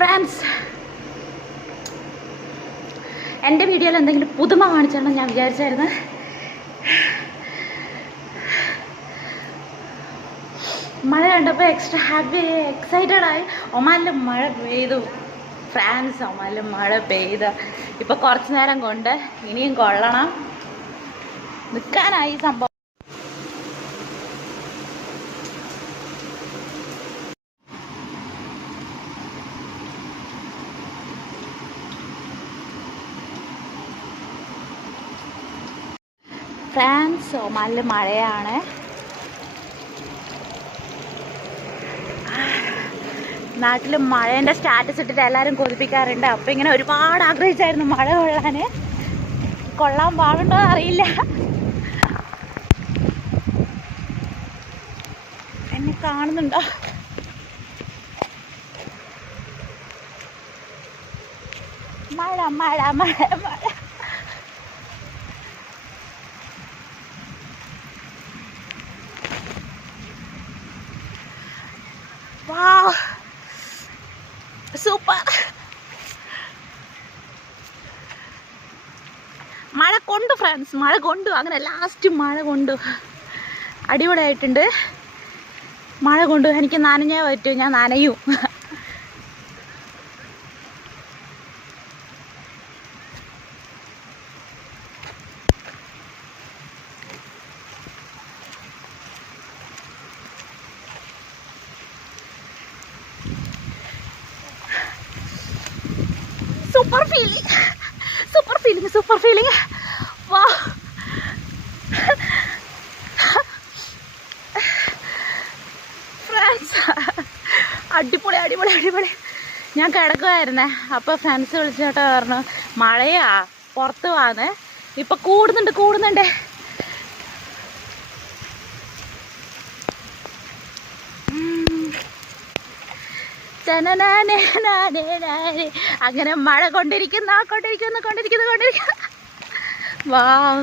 Friends, എൻ്റെ വീഡിയോയിൽ എന്തെങ്കിലും പുതുമ കാണിച്ചാണെന്ന് ഞാൻ വിചാരിച്ചായിരുന്നു. മഴ കണ്ടപ്പോൾ എക്സ്ട്രാ എക്സൈറ്റഡ് ആയി. ഒമാനിൽ മഴ പെയ്തു ഫ്രാൻസ്, ഒമാനിൽ മഴ പെയ്ത് ഇപ്പോൾ കുറച്ച് നേരം കൊണ്ട് ഇനിയും കൊള്ളണം. നിൽക്കാനായി സംഭവം. ഫ്രാൻസ്, ഒമാനിൽ മഴയാണ്. നാട്ടിൽ മഴേൻ്റെ സ്റ്റാറ്റസ് ഇട്ടിട്ട് എല്ലാവരും കൊതിപ്പിക്കാറുണ്ട്. അപ്പം ഇങ്ങനെ ഒരുപാട് ആഗ്രഹിച്ചായിരുന്നു മഴ കൊള്ളാൻ. കൊള്ളാൻ പാടുണ്ടോ അറിയില്ല. എന്നെ കാണുന്നുണ്ടോ? മഴ മഴ മഴ മഴ. വാവ്, സൂപ്പർ. മഴ കൊണ്ടു ഫ്രണ്ട്സ്, മഴ കൊണ്ടു. അങ്ങനെ ലാസ്റ്റ് മഴ കൊണ്ടു. അടിപൊളിയായിട്ടുണ്ട്. മഴ കൊണ്ടു. എനിക്ക് നനഞ്ഞേ പറ്റൂ, ഞാൻ നനയും. Super feeling, super feeling, super feeling. വാ, ഫ്രണ്ട്സ്, അടിപൊളി അടിപൊളി അടിപൊളി. ഞാൻ കിടക്കുമായിരുന്നേ, അപ്പോൾ ഫ്രണ്ട്സ് വിളിച്ചിട്ട് പറഞ്ഞു മഴയാ പുറത്ത് പോവാന്ന്. ഇപ്പം കൂടുന്നുണ്ട് കൂടുന്നുണ്ട്. അങ്ങനെ മഴ കൊണ്ടിരിക്കുന്നു. വാവ്.